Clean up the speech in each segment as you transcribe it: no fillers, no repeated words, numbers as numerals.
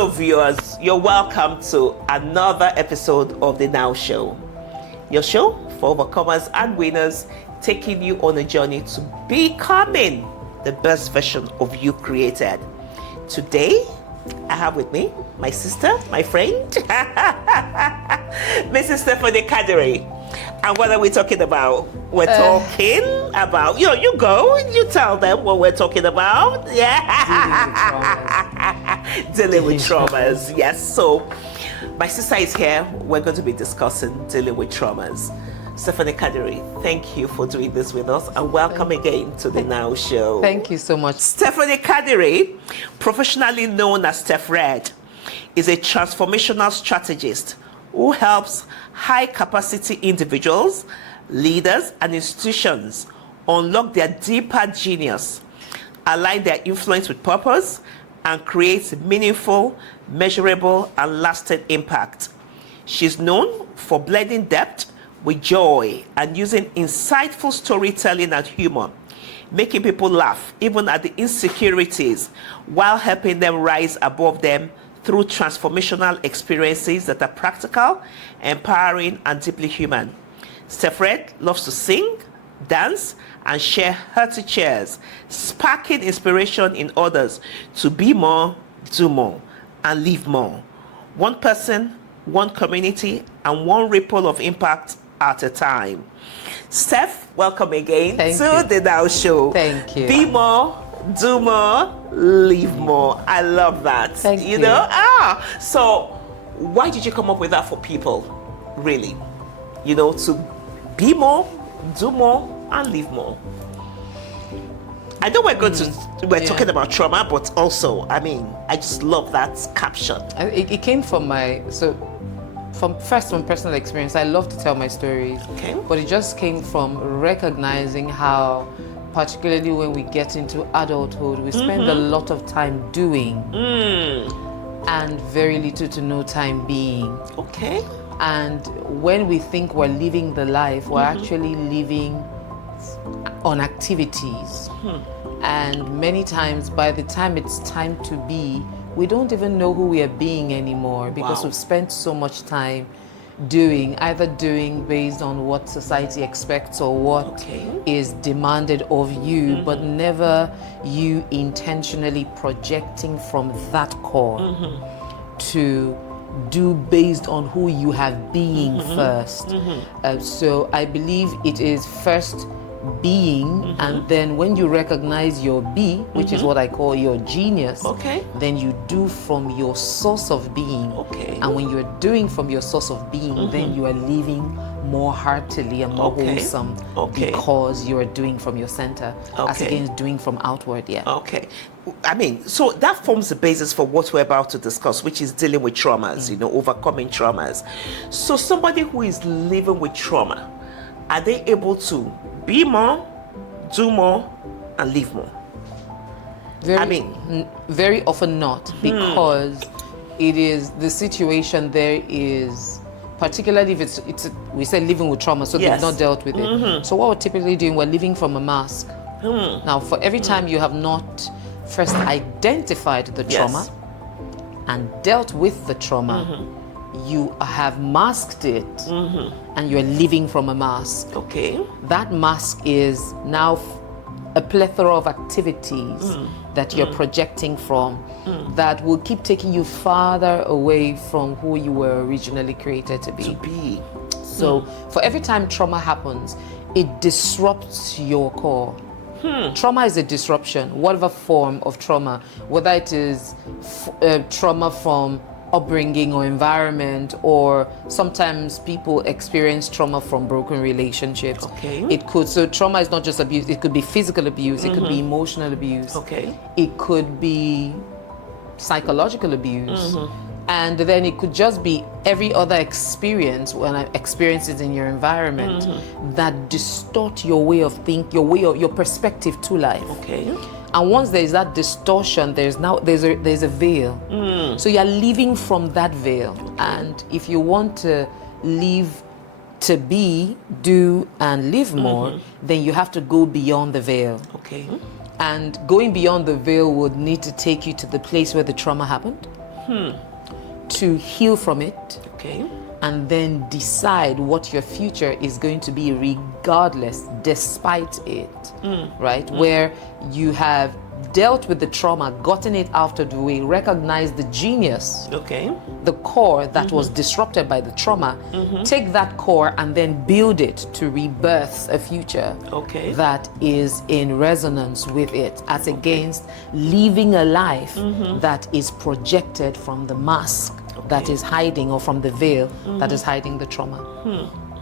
Hello viewers, you're welcome to another episode of the N.O.W show. Your show for overcomers and winners, taking you on a journey to becoming the best version of you created. Today, I have with me my sister, my friend, Mrs. Stephanie Kadiri. And what are we talking about? We're talking about, you go, you tell them what we're talking about. Yeah. Dealing with traumas. Yes. So, my sister is here. We're going to be discussing dealing with traumas. Stephanie Kadiri, thank you for doing this with us, and welcome again to the N.O.W show. Thank you so much. Stephanie Kadiri, professionally known as Steph Red, is a transformational strategist who helps high-capacity individuals, leaders, and institutions unlock their deeper genius, align their influence with purpose, and create meaningful, measurable, and lasting impact. She's known for blending depth with joy and using insightful storytelling and humor, making people laugh even at the insecurities while helping them rise above them through transformational experiences that are practical, empowering, and deeply human. Steph Red loves to sing, dance, and share hearty cheers, sparking inspiration in others to be more, do more, and live more. One person, one community, and one ripple of impact at a time. Steph, welcome again to the N.O.W show. Thank you. Be more, do more, live more. I love that. Thank you. So why did you come up with that for people, really? To be more, do more, and live more. I know we're talking about trauma, but also, I just love that caption. It came from from personal experience. I love to tell my stories, but it just came from recognizing how, particularly when we get into adulthood, we spend a lot of time doing and very little to no time being. Okay. And when we think we're living the life, we're actually living on activities. And many times, by the time it's time to be, we don't even know who we are being anymore, because we've spent so much time either doing based on what society expects or what is demanded of you, but never you intentionally projecting from that core to do based on who you have being first. So I believe it is first being, and then when you recognize your be, which is what I call your genius, then you do from your source of being. And when you're doing from your source of being, then you are living more heartily and more wholesome, because you are doing from your center as against doing from outward. So that forms the basis for what we're about to discuss, which is dealing with traumas, overcoming traumas. So somebody who is living with trauma, are they able to be more, do more, and live more? Very often not, because it is the situation there is, particularly if we say living with trauma, so they've not dealt with it. So what we're typically doing, we're living from a mask. Now, for every time you have not first identified the trauma and dealt with the trauma, you have masked it, and you're living from a mask. That mask is now a plethora of activities that you're projecting from that will keep taking you farther away from who you were originally created to be. So for every time trauma happens, it disrupts your core. Trauma is a disruption, whatever form of trauma, whether it is trauma from upbringing or environment, or sometimes people experience trauma from broken relationships. So trauma is not just abuse, it could be physical abuse, it could be emotional abuse, it could be psychological abuse, and then it could just be every other experience experiences in your environment that distort your way of thinking, your perspective to life. And once there is that distortion, there's a veil. So you're living from that veil. And if you want to live to be, do, and live more, then you have to go beyond the veil. Okay. And going beyond the veil would need to take you to the place where the trauma happened. to heal from it, Okay. and then decide what your future is going to be regardless, despite it, right? Where you have dealt with the trauma, gotten it out of the way, recognized the genius, Okay. the core that was disrupted by the trauma, take that core and then build it to rebirth a future Okay. that is in resonance with it, as against living a life that is projected from the mask that is hiding, or from the veil that is hiding the trauma.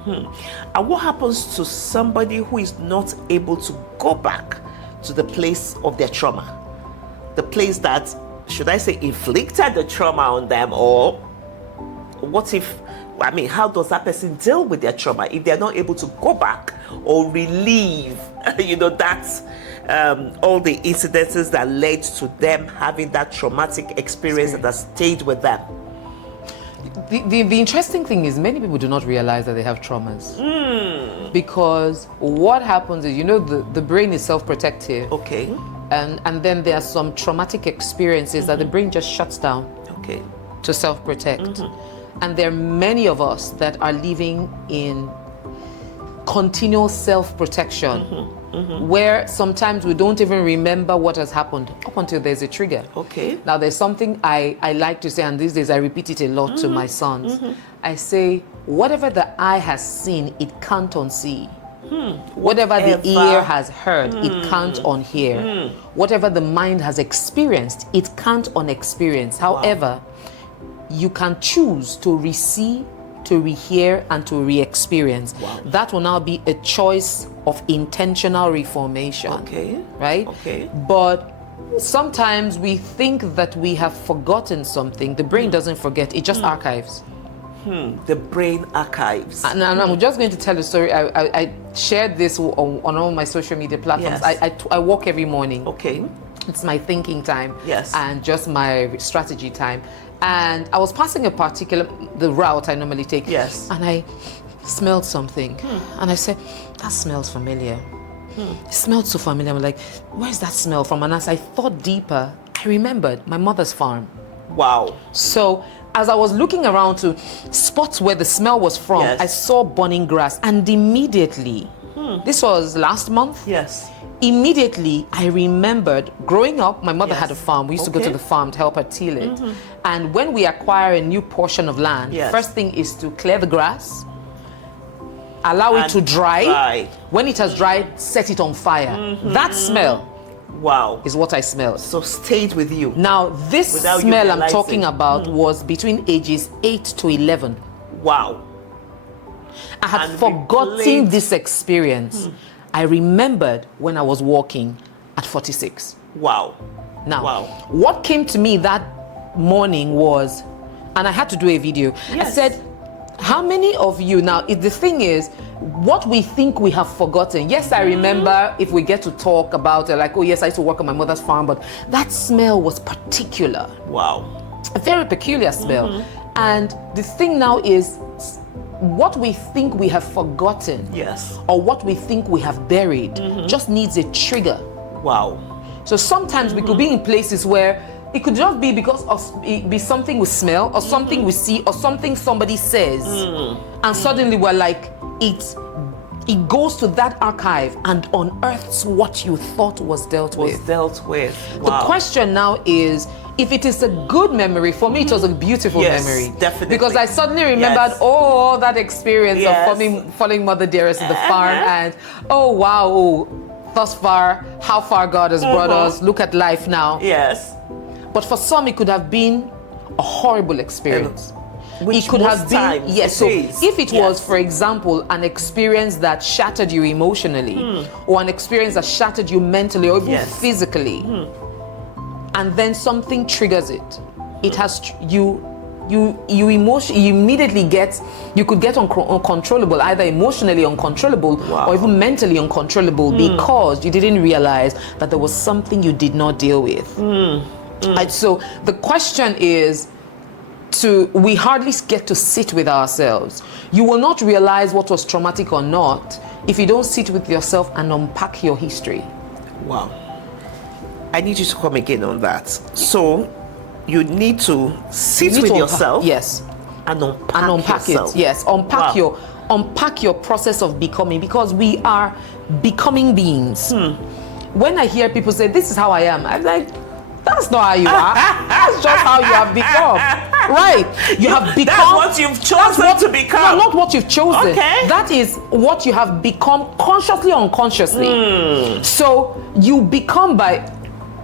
And what happens to somebody who is not able to go back to the place of their trauma? The place that, should I say, inflicted the trauma on them? Or what if, I mean, how does that person deal with their trauma if they're not able to go back or relieve, that all the incidences that led to them having that traumatic experience that has stayed with them? The interesting thing is, many people do not realize that they have traumas. Because what happens is, the brain is self-protective. Okay. And then there are some traumatic experiences that the brain just shuts down Okay. to self-protect. And there are many of us that are living in continual self-protection, where sometimes we don't even remember what has happened up until there's a trigger. Okay. Now, there's something I like to say, and these days I repeat it a lot to my sons. I say, whatever the eye has seen, it can't unsee. Whatever the ear has heard, it can't unhear. Whatever the mind has experienced, it can't unexperience. However, you can choose to receive, to rehear, and to re-experience. That will now be a choice of intentional reformation. Okay. Right? Okay. But sometimes we think that we have forgotten something. The brain doesn't forget, it just archives. The brain archives. And I'm just going to tell a story. I shared this on all my social media platforms. Yes. I walk every morning. Okay. It's my thinking time. Yes. And just my strategy time. And I was passing the route I normally take. Yes. And I smelled something. And I said, that smells familiar. It smelled so familiar. I'm like, where's that smell from? And as I thought deeper, I remembered my mother's farm. Wow. So as I was looking around to spots where the smell was from, Yes. I saw burning grass, and immediately, this was last month, Yes. immediately I remembered growing up, my mother Yes. had a farm. We used to go to Okay. the farm to help her till it. And when we acquire a new portion of land, Yes. first thing is to clear the grass, allow it And to dry. dry. When it has dried, set it on fire. That smell Wow. is what I smelled. So stayed with you. Now, this Without you smell I'm realizing. talking about was between ages 8 to 11. Wow. I had And forgotten replayed. this experience. I remembered when I was walking at 46. Wow. Now, Wow. what came to me that morning was, and I had to do a video. I Yes. said, how many of you, now, the thing is, what we think we have forgotten. Yes, I remember if we get to talk about it, like, oh yes, I used to work on my mother's farm, but that smell was particular. Wow. A very peculiar smell. And the thing now is, what we think we have forgotten, Yes. or what we think we have buried, just needs a trigger. Wow. So sometimes we could be in places where it could just be because of it be something we smell, or something we see, or something somebody says, and suddenly we're like, it goes to that archive and unearths what you thought was dealt Was with. dealt with. The Wow. question now is, if it is a good memory, for me it was a beautiful Yes, memory. definitely. Because I suddenly remembered, Yes. oh, that experience Yes. of following Mother Dearest to the farm, and oh wow, oh, thus far, how far God has brought us. Look at life now. Yes. But for some, it could have been a horrible experience. Which It could most have been, times yes. it So is. if it Yes. was, for example, an experience that shattered you emotionally, or an experience that shattered you mentally, or even Yes. physically, and then something triggers it, it has you immediately get, you could get uncontrollable, either emotionally uncontrollable, Wow. or even mentally uncontrollable, because you didn't realize that there was something you did not deal with. And so the question is, we hardly get to sit with ourselves. You will not realize what was traumatic or not if you don't sit with yourself and unpack your history. Wow. I need you to come again on that. So, you need to sit with yourself. Yes. And unpack yourself. it. Yes. Unpack your process of becoming, because we are becoming beings. When I hear people say, this is how I am, I'm like, that's not how you are. That's just how you have become. Right. You have become. That's what you've chosen to become. No, not what you've chosen. Okay. That is what you have become consciously or unconsciously. So you become by,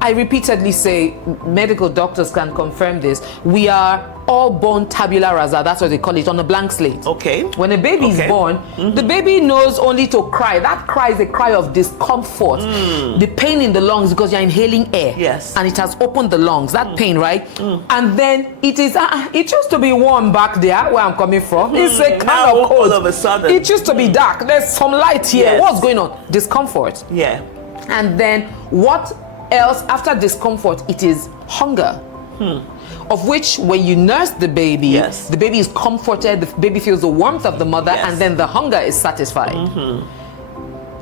I repeatedly say, medical doctors can confirm this, we are all born tabula rasa, that's what they call it, on a blank slate. Okay. When a baby is born, the baby knows only to cry. That cry is a cry of discomfort. The pain in the lungs because you're inhaling air. Yes. And it has opened the lungs, that pain, right? And then it is, it used to be warm back there where I'm coming from. It's a kind now, of cold. all of a sudden. It used to be dark. There's some light here. Yes. What's going on? Discomfort. Yeah. And then what else after discomfort? It is hunger. Of which, when you nurse the baby, the baby is comforted, the baby feels the warmth of the mother, and then the hunger is satisfied.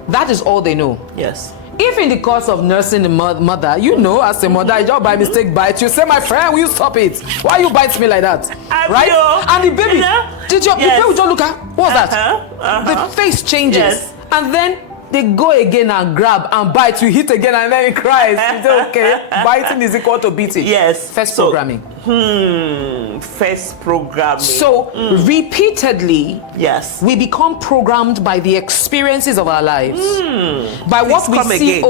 That is all they know. Yes. If in the course of nursing the mother, you know, as a mother, I just by mistake bite you, say, my friend, will you stop it? Why you bite me like that? Right? And the baby, the baby will just look at, what's that? The face changes. And then they go again and grab and bite, you hit again and then it cries. It's okay. Biting is equal to beating. Yes. First programming. First programming. So repeatedly, we become programmed by the experiences of our lives. By what we see.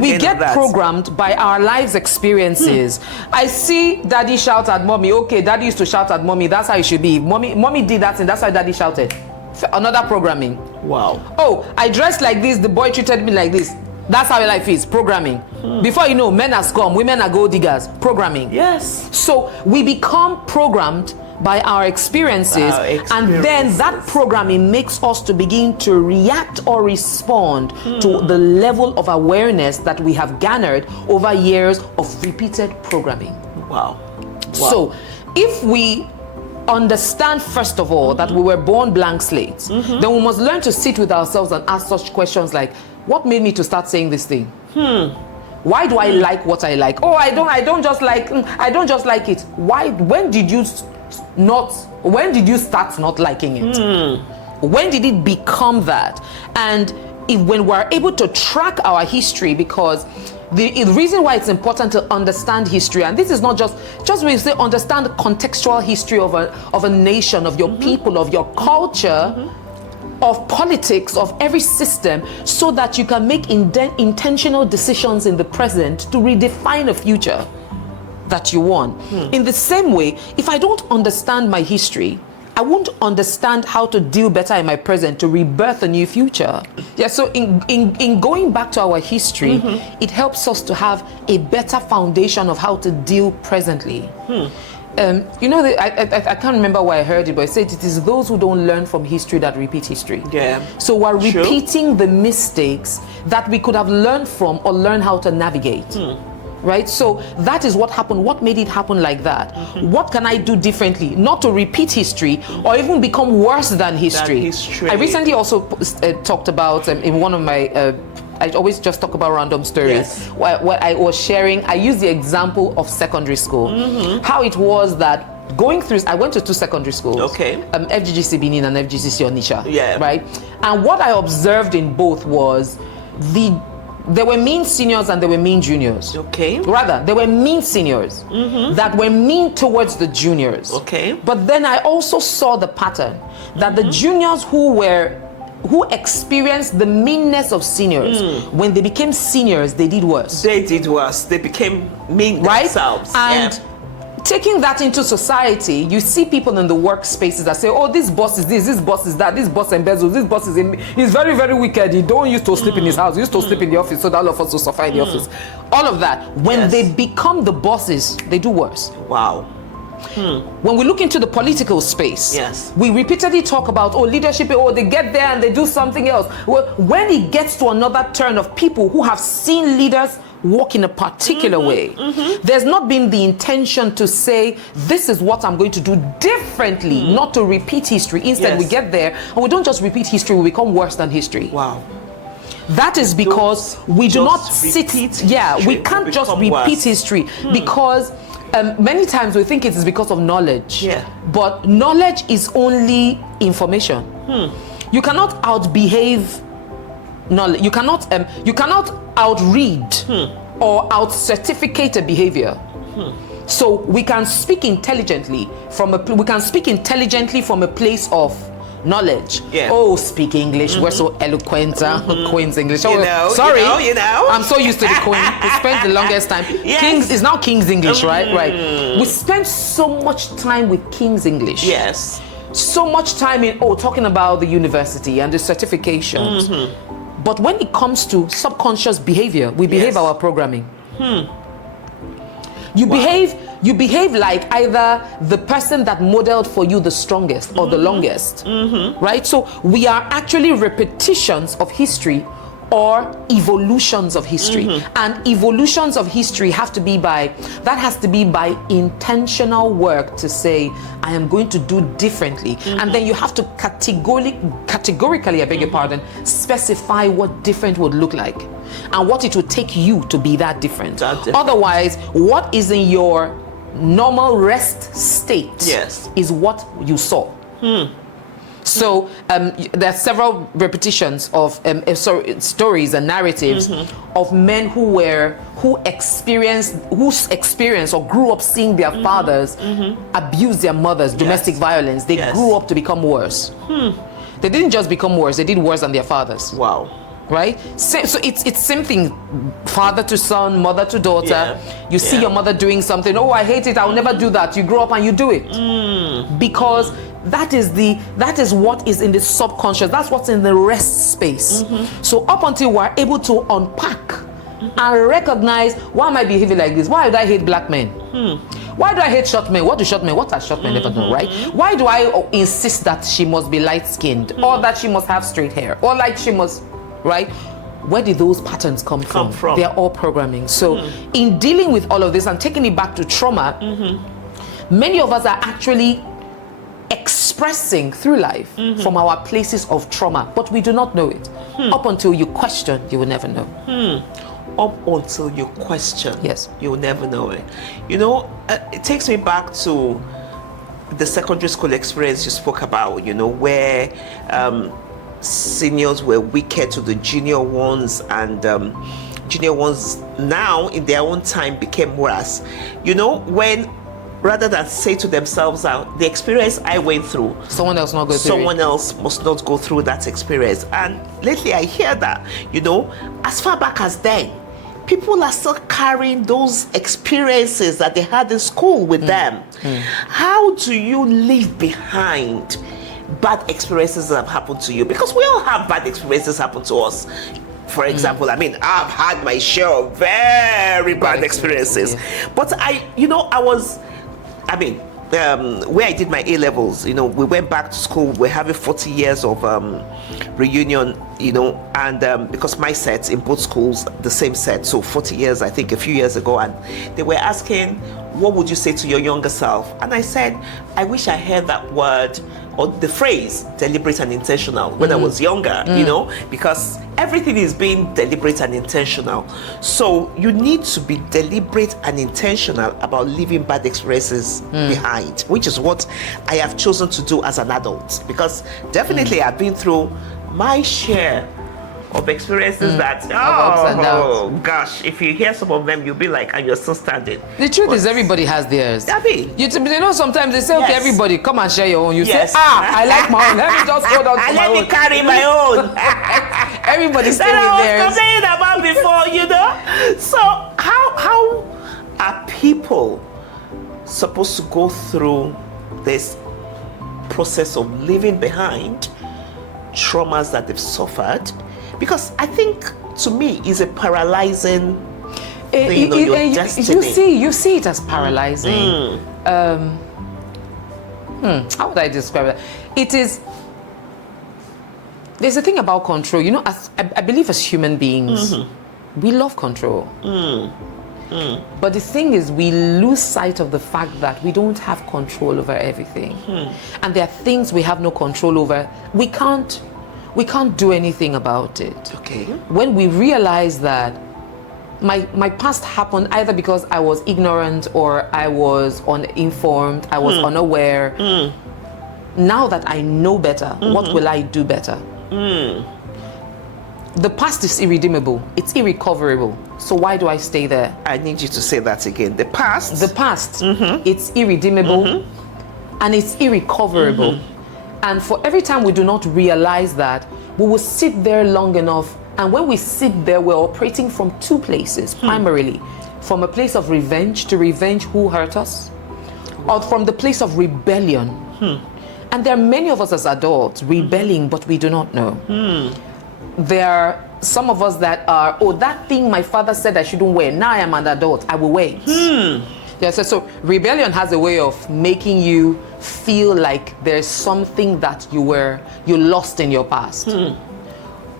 We get programmed by our lives' experiences. I see daddy shout at mommy. Okay, daddy used to shout at mommy. That's how it should be. Mommy did that and that's why daddy shouted. Another programming. Wow. Oh, I dressed like this, the boy treated me like this. That's how life is. Programming. Before you know, men are scum, women are gold diggers. Programming. Yes. So we become programmed by our experiences, and then that programming makes us to begin to react or respond to the level of awareness that we have garnered over years of repeated programming. Wow. So if we understand first of all that we were born blank slates, then we must learn to sit with ourselves and ask such questions like, what made me to start saying this thing? Why do I like what I like? Oh, I don't just like it. Why? When did you start not liking it? When did it become that? And when we're able to track our history, because the reason why it's important to understand history, and this is not just when you say understand the contextual history of a nation, of your people, of your culture, of politics, of every system, so that you can make intentional decisions in the present to redefine a future that you want. In the same way, if I don't understand my history, I won't understand how to deal better in my present to rebirth a new future. Yeah, so in going back to our history, it helps us to have a better foundation of how to deal presently. You know, I can't remember where I heard it, but it said it is those who don't learn from history that repeat history. Yeah. So we're repeating the mistakes that we could have learned from or learned how to navigate. Right? So that is what happened. What made it happen like that? What can I do differently? Not to repeat history or even become worse than history. I recently also talked about in one of my I always just talk about random stories. What I was sharing, I used the example of secondary school. How it was that going through, I went to 2 secondary schools. FGGC Benin and FGCC Onitsha. Right? And what I observed in both was there were mean seniors and there were mean juniors. Rather, there were mean seniors that were mean towards the juniors. But then I also saw the pattern that the juniors who experienced the meanness of seniors, when they became seniors, they did worse. They did worse. They became mean themselves. And taking that into society, you see people in the workspaces that say, oh, this boss is this boss is that, this boss embezzles, this boss he's very, very wicked. He don't used to sleep in his house. He used to sleep in the office, so that all of us will suffer in the office. All of that. When they become the bosses, they do worse. Wow. When we look into the political space, we repeatedly talk about, leadership, they get there and they do something else. Well, when it gets to another turn of people who have seen leaders walk in a particular way, there's not been the intention to say, this is what I'm going to do differently, not to repeat history. Instead, we get there and we don't just repeat history, we become worse than history. Wow. That is because we do not sit. We can't just repeat history because many times we think it is because of knowledge. Yeah. But knowledge is only information. You cannot outbehave knowledge. You cannot outread or out-certificate a behavior. So we can speak intelligently from a place of knowledge. Yeah. Oh, speak English. We're so eloquent. Queen's English. Oh, sorry. You know. I'm so used to the Queen. We spent the longest time. Yes. King's is now King's English, right? Right. We spend so much time with King's English. Yes. So much time in talking about the university and the certifications. But when it comes to subconscious behavior, we behave our programming. You behave like either the person that modeled for you the strongest or the longest, right? So we are actually repetitions of history or evolutions of history. And evolutions of history has to be by intentional work to say, I am going to do differently. And then you have to categorically, I beg your pardon, specify what different would look like and what it would take you to be that different. Otherwise, what is in your normal rest state is what you saw. So there are several repetitions of stories and narratives of men whose experience or grew up seeing their fathers abuse their mothers, domestic violence. They grew up to become worse. They didn't just become worse; they did worse than their fathers. Wow. Right? So it's same thing, father to son, mother to daughter. You see your mother doing something. Oh, I hate it. I'll never do that. You grow up and you do it because that is what is in the subconscious. That's what's in the rest space. So up until we're able to unpack and recognize, why am I behaving like this? Why do I hate black men? Why do I hate short men? What are short men never done, right? Why do I insist that she must be light-skinned or that she must have straight hair or like she must, right? Where did those patterns come from? They're all programming. So in dealing with all of this and taking it back to trauma, many of us are actually expressing through life from our places of trauma, but we do not know it. Up until you question, you will never know. Up until you question, yes, you will never know it. You know, it takes me back to the secondary school experience you spoke about, you know, where seniors were wicked to the junior ones, and junior ones now in their own time became worse. You know, when rather than say to themselves, the experience I went through, someone else not go through someone else must not go through that experience. And lately I hear that, you know, as far back as then, people are still carrying those experiences that they had in school with them. How do you leave behind bad experiences that have happened to you? Because we all have bad experiences happen to us. For example, I mean, I've had my share of very bad experiences. But where I did my A-levels, you know, we went back to school. We're having 40 years of reunion, you know, and because my sets in both schools, the same set, so 40 years, I think, a few years ago, and they were asking, what would you say to your younger self? And I said, I wish I heard that word or the phrase deliberate and intentional when I was younger, you know, because everything is being deliberate and intentional. So you need to be deliberate and intentional about leaving bad experiences behind, which is what I have chosen to do as an adult, because definitely I've been through my share of experiences that, gosh, if you hear some of them, you'll be like, and you're still standing. The truth is, everybody has theirs. You know, sometimes they say, okay, everybody, come and share your own. You say, I like my own. Let me just hold on to my own. Let me carry my own. Everybody stay with theirs. That I was complaining about before, you know. So how are people supposed to go through this process of leaving behind traumas that they've suffered? Because I think, to me, it's a paralyzing thing on your destiny. You see it as paralyzing. How would I describe it? It is. There's a thing about control. You know, I believe as human beings, we love control. But the thing is, we lose sight of the fact that we don't have control over everything. And there are things we have no control over. We can't do anything about it. Okay. When we realize that my past happened either because I was ignorant or I was uninformed, I was unaware. Now that I know better, what will I do better? The past is irredeemable. It's irrecoverable. So why do I stay there? I need you to say that again. The past. The past. It's irredeemable and it's irrecoverable. And for every time we do not realize that, we will sit there long enough. And when we sit there, we're operating from two places, primarily. From a place of revenge to revenge who hurt us, or from the place of rebellion. And there are many of us as adults rebelling, but we do not know. There are some of us that are, oh, that thing my father said I shouldn't wear, now I am an adult, I will wear it. Yes, so rebellion has a way of making you feel like there's something that you lost in your past.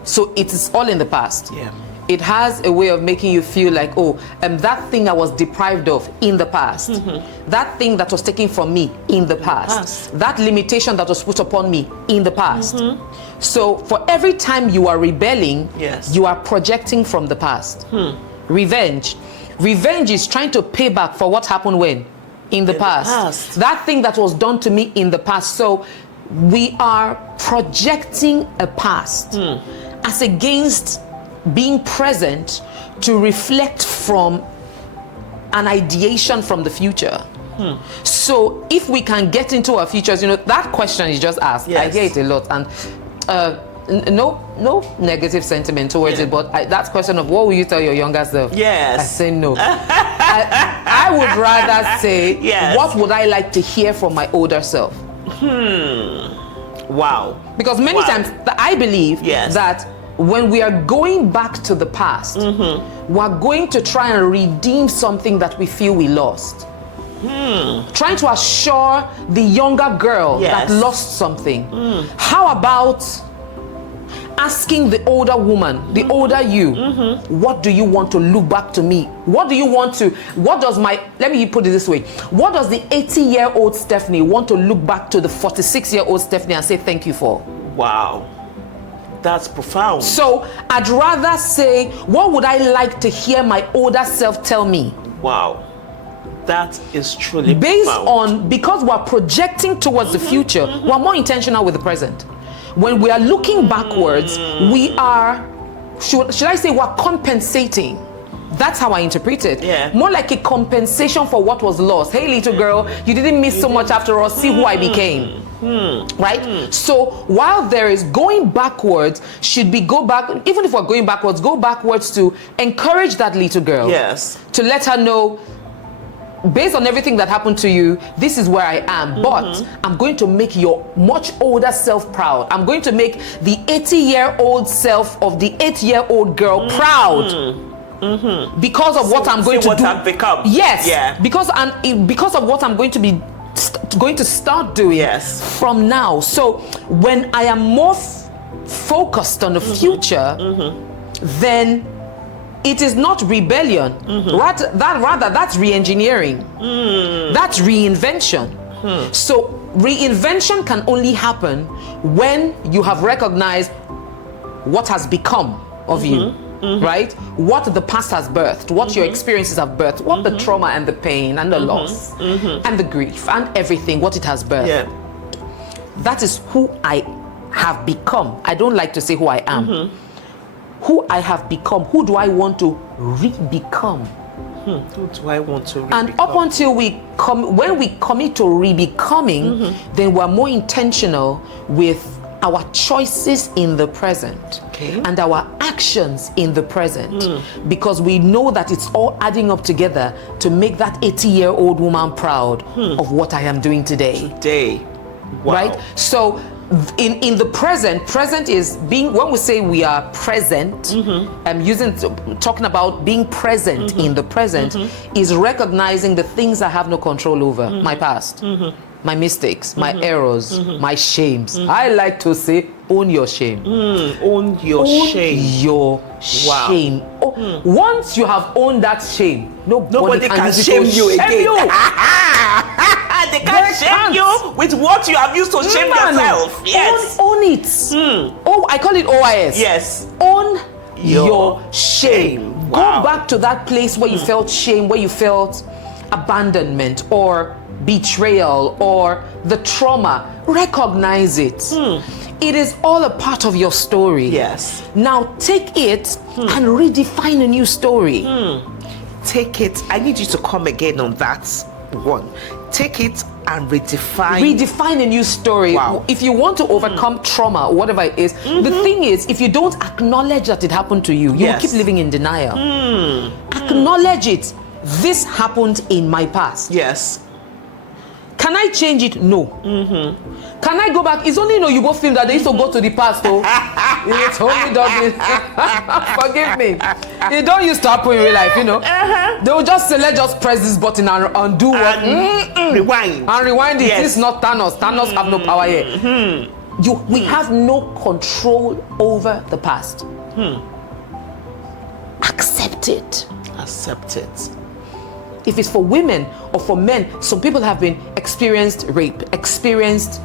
So it is all in the past. Yeah. It has a way of making you feel like, oh, that thing I was deprived of in the past, that thing that was taken from me in the past, that limitation that was put upon me in the past. So for every time you are rebelling, you are projecting from the past. Revenge is trying to pay back for what happened when? In the past. That thing that was done to me in the past. So we are projecting a past as against being present to reflect from an ideation from the future. So if we can get into our futures, that question is just asked. I hear it a lot, and no negative sentiment towards it, but that question of what will you tell your younger self? I say no. I would rather say, what would I like to hear from my older self? Wow. Because many times I believe that when we are going back to the past, we're going to try and redeem something that we feel we lost. Trying to assure the younger girl that lost something. How about asking the older woman, the older you, what do you want to look back to me? Let me put it this way. What does the 80-year-old Stephanie want to look back to the 46-year-old Stephanie and say thank you for? Wow. That's profound. So I'd rather say, what would I like to hear my older self tell me? Wow. That is truly based profound. on, because we're projecting towards the future, we're more intentional with the present. When we are looking backwards, we are, should I say, we're compensating. That's how I interpret it. More like a compensation for what was lost. Hey, little girl, you didn't miss so much after all. See who I became. Right? So while there is going backwards, should be go back, even if we're going backwards, go backwards to encourage that little girl. To let her know, based on everything that happened to you, this is where I am. But I'm going to make your much older self proud. I'm going to make the 80-year-old self of the 8-year-old girl proud. Because of what I'm going to do. I've become. Because of what I'm going to be going to start doing from now. So when I am more focused on the future, then it is not rebellion. Rather, that's re-engineering. That's reinvention. So reinvention can only happen when you have recognized what has become of you. Right? What the past has birthed, what your experiences have birthed, what the trauma and the pain and the loss and the grief and everything, what it has birthed. That is who I have become. I don't like to say who I am. Who I have become. Who do I want to re-become? Who do I want to re-become? And up until when we commit to re-becoming, then we're more intentional with our choices in the present and our actions in the present, because we know that it's all adding up together to make that 80-year-old woman proud of what I am doing today. Wow. Right? So in the present is being, when we say we are present, talking about being present in the present, is recognizing the things I have no control over, my past. My mistakes, my errors, my shames. I like to say, own your shame. Own your shame. Your shame. Once you have owned that shame, nobody can shame you again. They can't shame you with what you have used to shame yourself. Own it. Oh, I call it OIS. Own your shame. Go back to that place where you felt shame, where you felt abandonment or betrayal or the trauma. Recognize it. It is all a part of your story. Yes. Now take it and redefine a new story. Take it. I need you to come again on that one. Take it and redefine a new story. Wow. If you want to overcome trauma or whatever it is, the thing is, if you don't acknowledge that it happened to you, you will keep living in denial. Acknowledge it. This happened in my past. Yes. Can I change it? No. Can I go back? It's only in Oyibo film that they used to go to the past. Oh, it only doesn't. Forgive me. It don't used to happen in real life, you know. They will just say, let's just press this button and undo what? Rewind. And rewind it. Yes. It's not Thanos. Thanos have no power here. We have no control over the past. Accept it. Accept it. If it's for women or for men, some people have been experienced rape, experienced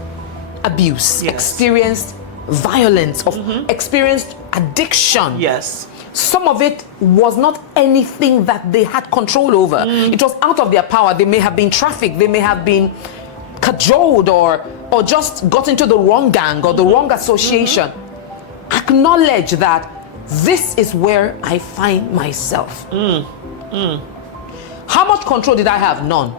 abuse, experienced violence, experienced addiction. Yes. Some of it was not anything that they had control over. It was out of their power. They may have been trafficked, they may have been cajoled or just got into the wrong gang or the wrong association. Acknowledge that this is where I find myself. How much control did I have? None.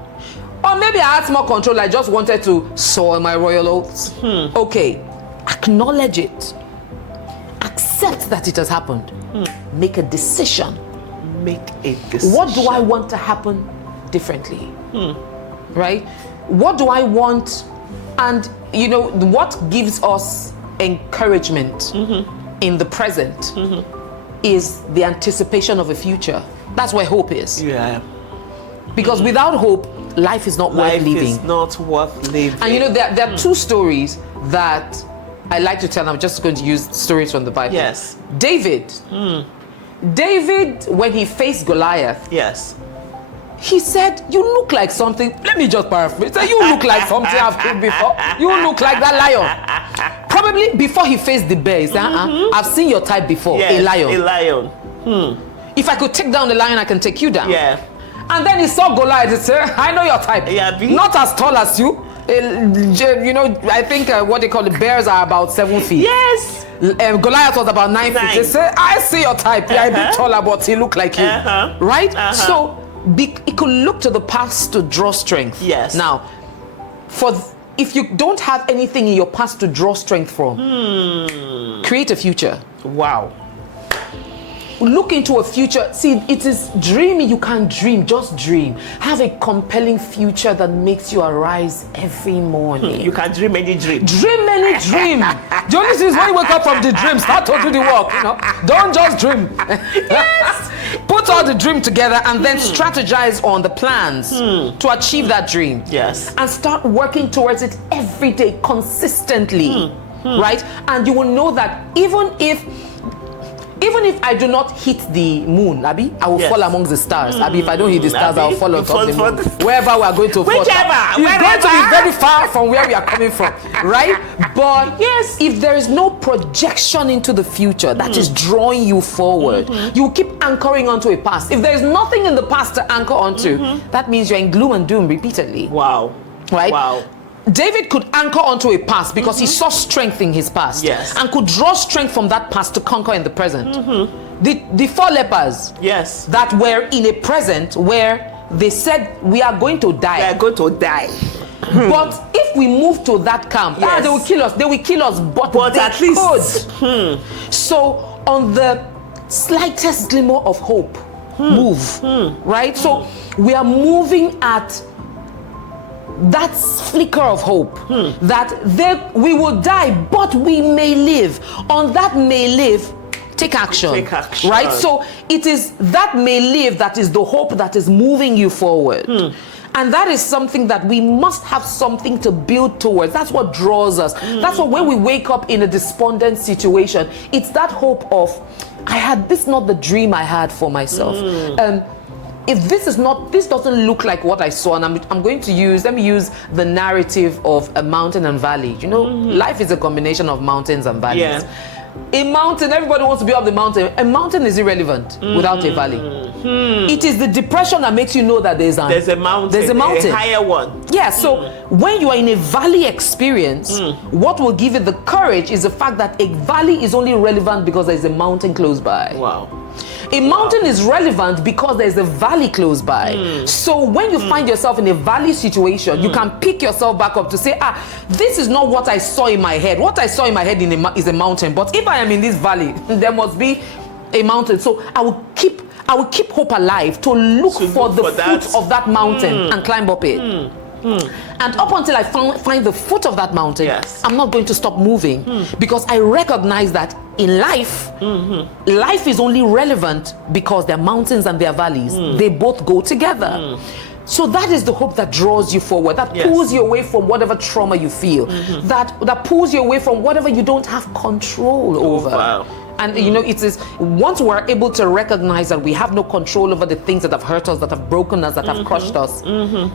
Or maybe I had more control. I just wanted to soil my royal oats. Okay, acknowledge it. Accept that it has happened. Make a decision. Make a decision. What do I want to happen differently? Right? What do I want? And you know, what gives us encouragement in the present is the anticipation of a future. That's where hope is. Yeah. Because without hope, life is not worth living. Life is not worth living. And you know, there are two stories that I like to tell. I'm just going to use stories from the Bible. Yes. David. David, when he faced Goliath, yes, he said, you look like something. Let me just paraphrase. He said, you look like something I've killed before. You look like that lion. Probably before he faced the bear, he said, I've seen your type before, yes, a lion. A lion. If I could take down the lion, I can take you down. Yeah. And then he saw Goliath. He said, I know your type. Yeah, not as tall as you. You know, I think what they call the bears are about 7 feet. Yes. Goliath was about 9 feet. They said, I see your type. Yeah, a bit taller, but he look like you. Right? So it could look to the past to draw strength. Yes. Now, if you don't have anything in your past to draw strength from, create a future. Wow. Look into a future. See, it is dreaming. You can't dream, just dream. Have a compelling future that makes you arise every morning. You can dream any dream. Dream any dream. The only thing is when you wake up from the dream, start to do the work. You know, don't just dream. Yes. Put all the dream together and then strategize on the plans to achieve that dream. Yes. And start working towards it every day, consistently. Right? And you will know that even if I do not hit the moon, Abby, I will fall amongst the stars. Abby, if I don't hit the stars, I will fall on top of the moon. Wherever we are going to fall. It's going to be very far from where we are coming from, right? But yes, if there is no projection into the future that is drawing you forward, you will keep anchoring onto a past. If there is nothing in the past to anchor onto, that means you're in gloom and doom repeatedly. Wow. Right? Wow. David could anchor onto a past because he saw strength in his past, and could draw strength from that past to conquer in the present. The 4 lepers, that were in a present where they said, we are going to die. We are going to die. But if we move to that camp, they will kill us. They will kill us, but they at least could. So on the slightest glimmer of hope, move. Right? So we are moving at that flicker of hope that we will die, but we may live. On that may live, take action. Take action. Right? So it is that may live that is the hope that is moving you forward. And that is something that we must have something to build towards. That's what draws us. That's what, when we wake up in a despondent situation, it's that hope of, this is not the dream I had for myself. If this doesn't look like what I saw, and I'm going to let me use the narrative of a mountain and valley. You know, life is a combination of mountains and valleys. A mountain, everybody wants to be up the mountain. A mountain is irrelevant without a valley. It is the depression that makes you know that there's a mountain. A higher one. Yeah, so when you are in a valley experience, what will give you the courage is the fact that a valley is only relevant because there's a mountain close by. Wow. A mountain is relevant because there's a valley close by. So when you find yourself in a valley situation, you can pick yourself back up to say, this is not what I saw in my head. What I saw in my head is a mountain. But if I am in this valley, there must be a mountain. So I will keep hope alive to look for the foot of that mountain and climb up it. And up until I find the foot of that mountain, I'm not going to stop moving because I recognize that in life, life is only relevant because there are mountains and there are valleys. They both go together. So that is the hope that draws you forward, that pulls you away from whatever trauma you feel, that pulls you away from whatever you don't have control over. Wow. And you know, it is once we're able to recognize that we have no control over the things that have hurt us, that have broken us, that have crushed us,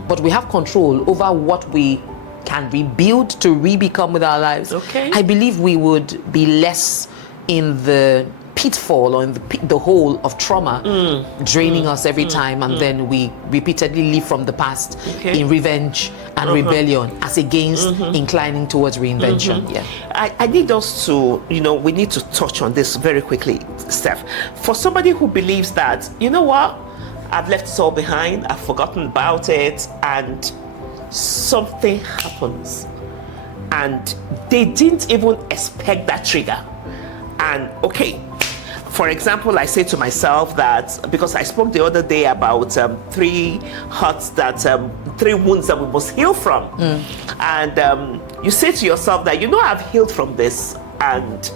but we have control over what we can rebuild to re-become with our lives. Okay. I believe we would be less in the pitfall or in the hole of trauma draining us every time, and then we repeatedly live from the past in revenge and rebellion as against inclining towards reinvention. I need us to, we need to touch on this very quickly, Steph. For somebody who believes that, you know what, I've left it all behind, I've forgotten about it, and something happens and they didn't even expect that trigger. And for example, I say to myself that, because I spoke the other day about 3 hurts that 3 wounds that we must heal from, and you say to yourself that I've healed from this, and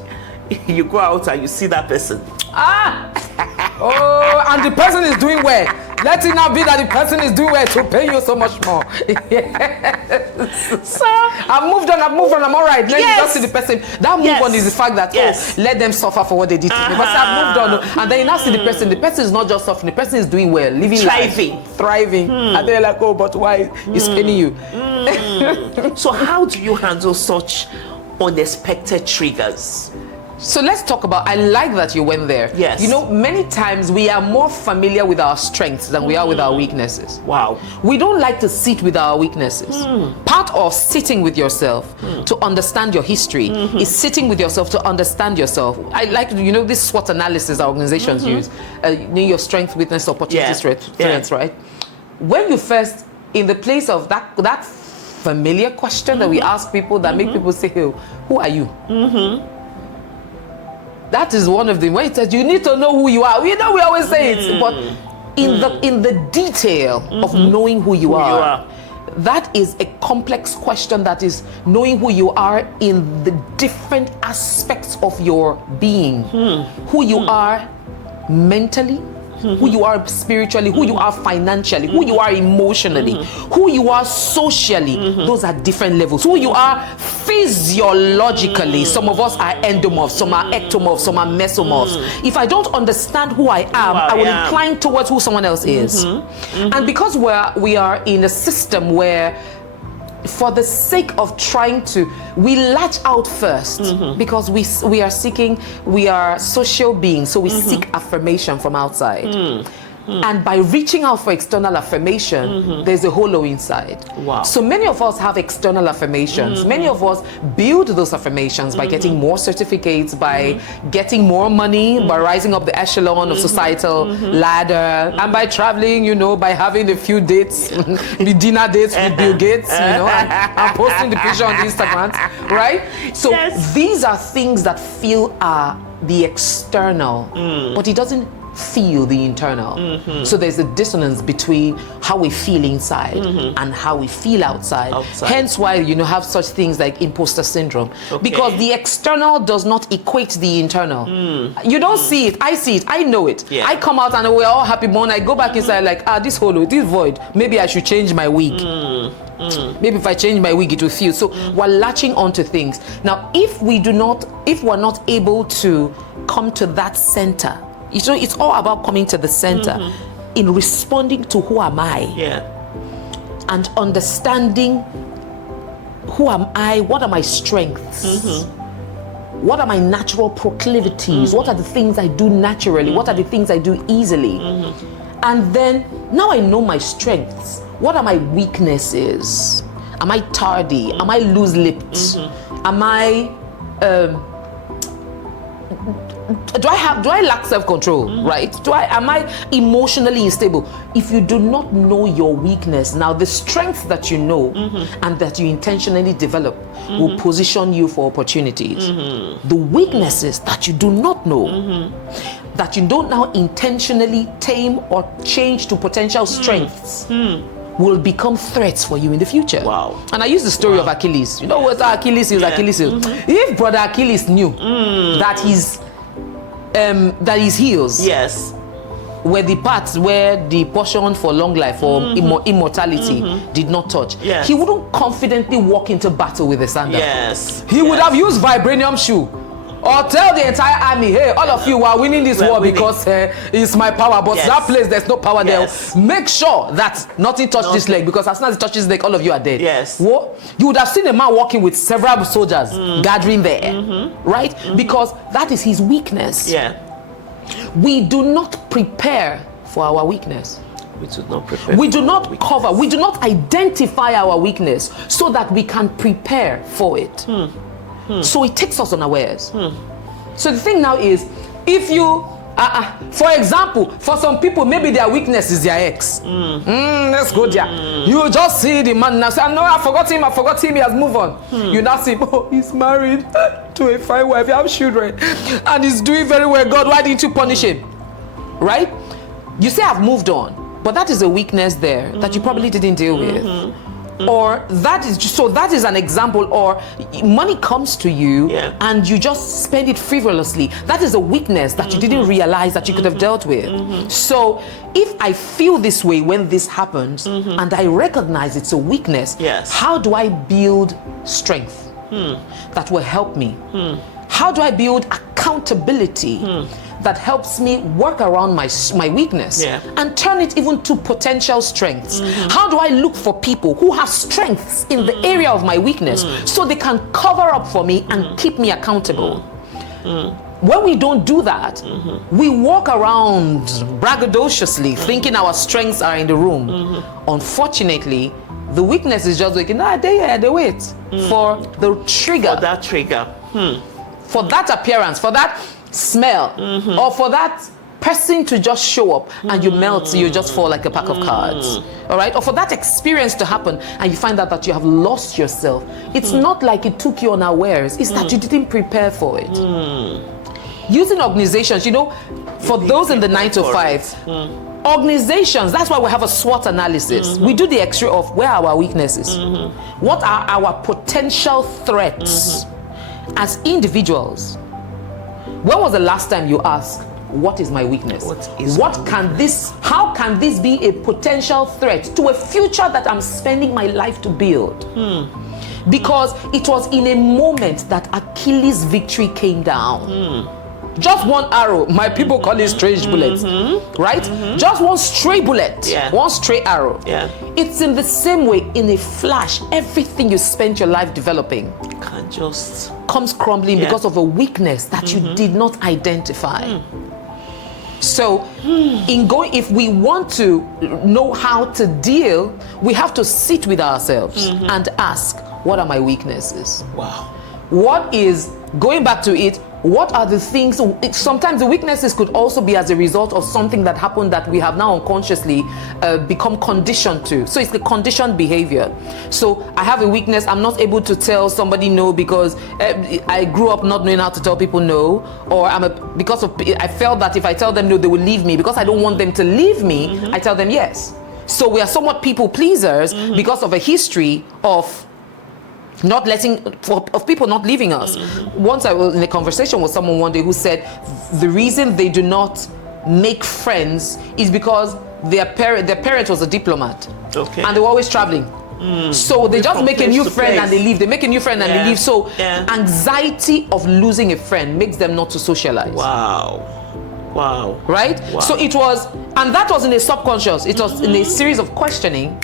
you go out and you see that person. And the person is doing well. Let it not be that the person is doing well to pay you so much more. So I've moved on, I'm all right. Let me just see the person. That move on is the fact that, let them suffer for what they did to me. But I've moved on. And then you now see the person is not just suffering, the person is doing well, living thriving. And they're like, but why? It's paining you. So how do you handle such unexpected triggers? So let's talk about, I like that you went there. Yes. Many times we are more familiar with our strengths than we are with our weaknesses. Wow. We don't like to sit with our weaknesses. Part of sitting with yourself to understand your history is sitting with yourself to understand yourself. I like, this SWOT analysis our organizations use. Your strength, weakness, opportunity, strengths, right? When you first, in the place of that familiar question that we ask people that make people say, hey, who are you? That is one of the ways that you need to know who you are. We always say it, but in the detail of knowing who you are, that is a complex question. That is knowing who you are in the different aspects of your being, who you are mentally, who you are spiritually, who you are financially, who you are emotionally, who you are socially. Those are different levels. Who you are physiologically. Some of us are endomorphs, some are ectomorphs, some are mesomorphs. If I don't understand who I am, I will incline towards who someone else is. And because we are in a system where, for the sake of trying to, we latch out first because we are social beings, so we seek affirmation from outside. And by reaching out for external affirmation, there's a hollow inside. Wow. So many of us have external affirmations. Many of us build those affirmations by getting more certificates, by getting more money, by rising up the echelon of societal ladder, and by traveling, by having a few dates, dinner dates with Bill Gates, and posting the picture on Instagram, right? So these are things that feel the external, but it doesn't feel the internal. So there's a dissonance between how we feel inside and how we feel outside. Hence why have such things like imposter syndrome, because the external does not equate the internal. You don't see it, I see it, I know it. I come out and we're all happy, but when I go back inside, like, this hollow, this void, maybe I should change my wig. Maybe if I change my wig, it will feel. So we're latching onto things. Now, if we're not able to come to that center, it's all about coming to the center in responding to who am I, and understanding who am I, what are my strengths, What are my natural proclivities? What are the things I do naturally? What are the things I do easily? And then now I know my strengths. What are my weaknesses? Am I tardy? Am I loose-lipped? Am I do I lack self-control, right? Am I emotionally unstable? If you do not know your weakness, now the strengths that you know and that you intentionally develop will position you for opportunities. The weaknesses that you do not know, that you don't now intentionally tame or change to potential strengths, will become threats for you in the future. Wow. And I use the story of Achilles. You know what Achilles is? Achilles is. If brother Achilles knew that his heels were the parts where the portion for long life or immortality did not touch, he wouldn't confidently walk into battle with a sandal. He would have used vibranium shoe. Or tell the entire army, hey, all of you are winning this war because it's my power, but that place there's no power there. Make sure that nothing touches this leg, because as soon as it touches this leg, all of you are dead. Well, you would have seen a man walking with several soldiers gathering there, right? Because that is his weakness. We do not prepare for our weakness. We do not prepare. We do not cover. We do not identify our weakness so that we can prepare for it. So it takes us unawares. So the thing now is, if you, for example, for some people, maybe their weakness is their ex. Let's go there. You just see the man now say, no, I forgot him, he has moved on. You now see, oh, he's married to a fine wife, he has children, and he's doing very well. God, why didn't you punish him? Right? You say, I've moved on, but that is a weakness there that you probably didn't deal with. Or that is an example. Or money comes to you and you just spend it frivolously. That is a weakness that you didn't realize that you could have dealt with. So if I feel this way when this happens and I recognize it's a weakness, how do I build strength that will help me? How do I build accountability that helps me work around my weakness and turn it even to potential strengths? How do I look for people who have strengths in the area of my weakness so they can cover up for me and keep me accountable? When we don't do that, we walk around braggadociously thinking our strengths are in the room. Unfortunately, the weakness is just like, they wait for the trigger. For that trigger. For that appearance, for that smell, or for that person to just show up and you melt, you just fall like a pack of cards. All right? Or for that experience to happen and you find out that you have lost yourself. It's not like it took you unawares, it's that you didn't prepare for it. Using organizations, you know, for those in the 9 to 5, organizations, that's why we have a SWOT analysis. We do the X-ray of where are our weaknesses, what are our potential threats as individuals. When was the last time you asked, what is my weakness? How can this be a potential threat to a future that I'm spending my life to build? Because it was in a moment that Achilles' victory came down. Just one arrow, my people call it strange bullets, right? Just one stray bullet, one stray arrow. It's in the same way, in a flash, everything you spent your life developing comes crumbling because of a weakness that you did not identify. So if we want to know how to deal, we have to sit with ourselves and ask, what are my weaknesses? What is, going back to it, what are the things? Sometimes the weaknesses could also be as a result of something that happened that we have now unconsciously become conditioned to. So it's the conditioned behavior. So I have a weakness, I'm not able to tell somebody no because I grew up not knowing how to tell people no, or I felt that if I tell them no, they will leave me. Because I don't want them to leave me, I tell them yes. So we are somewhat people pleasers because of a history of people not leaving us. Once I was in a conversation with someone one day who said the reason they do not make friends is because their parent was a diplomat, and they were always traveling. So they just make a new friend and they leave. They make a new friend and they leave. So anxiety of losing a friend makes them not to socialize. Right? So it was, and that was in a subconscious, it was in a series of questioning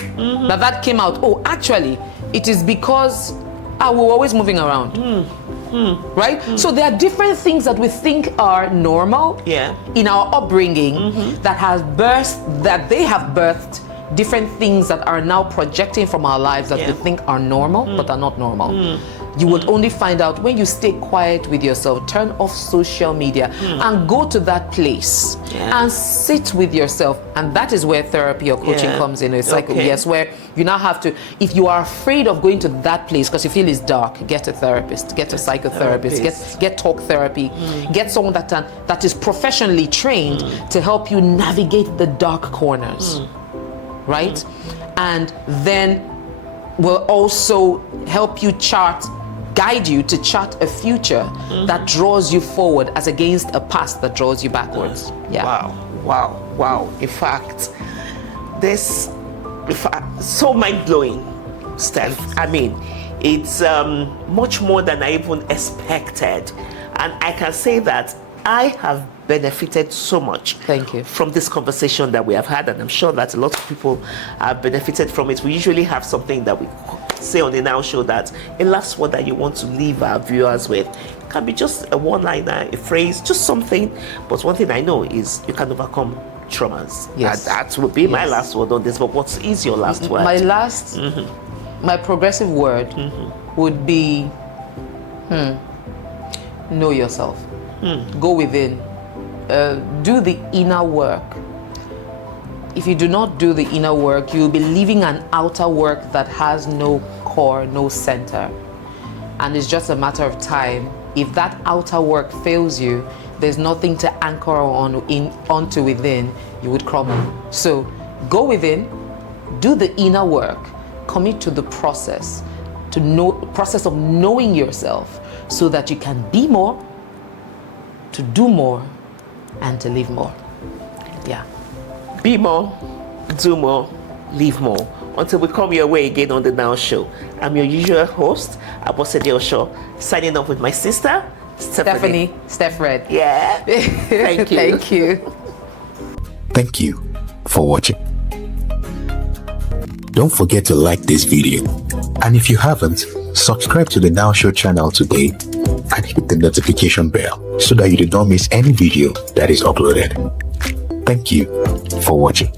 that came out. Oh, actually, it is because we were always moving around. right? So there are different things that we think are normal in our upbringing that they have birthed different things that are now projecting from our lives that we think are normal but are not normal. You would only find out when you stay quiet with yourself, turn off social media and go to that place and sit with yourself. And that is where therapy or coaching comes in. It's like, yes, where you now have to, if you are afraid of going to that place because you feel it's dark, get a therapist, get a psychotherapist, get talk therapy, get someone that is professionally trained to help you navigate the dark corners, right? And then will also help you guide you to chart a future that draws you forward as against a past that draws you backwards. Wow. In fact, so mind-blowing, Steph. I mean, it's much more than I even expected. And I can say that I have benefited so much from this conversation that we have had, and I'm sure that a lot of people have benefited from it. We usually have something that we say on the Now Show, that a last word that you want to leave our viewers with. It can be just a one-liner, a phrase, just something. But one thing I know is you can overcome traumas. Yes. That would be my last word on this. But what is your last word? My progressive word would be know yourself. Go within. Do the inner work. If you do not do the inner work, you'll be living an outer work that has no core, no center. And it's just a matter of time. If that outer work fails you, there's nothing to anchor onto within, you would crumble. So go within, do the inner work, commit to the process of knowing yourself so that you can be more, to do more, and to live more. Be more, do more, live more. Until we come your way again on the Now Show, I'm your usual host, Abosede Osho, signing off with my sister, Stephanie. Steph Red. Yeah. Thank you. Thank you. Thank you for watching. Don't forget to like this video. And if you haven't, subscribe to the Now Show channel today and hit the notification bell so that you do not miss any video that is uploaded. Thank you for watching.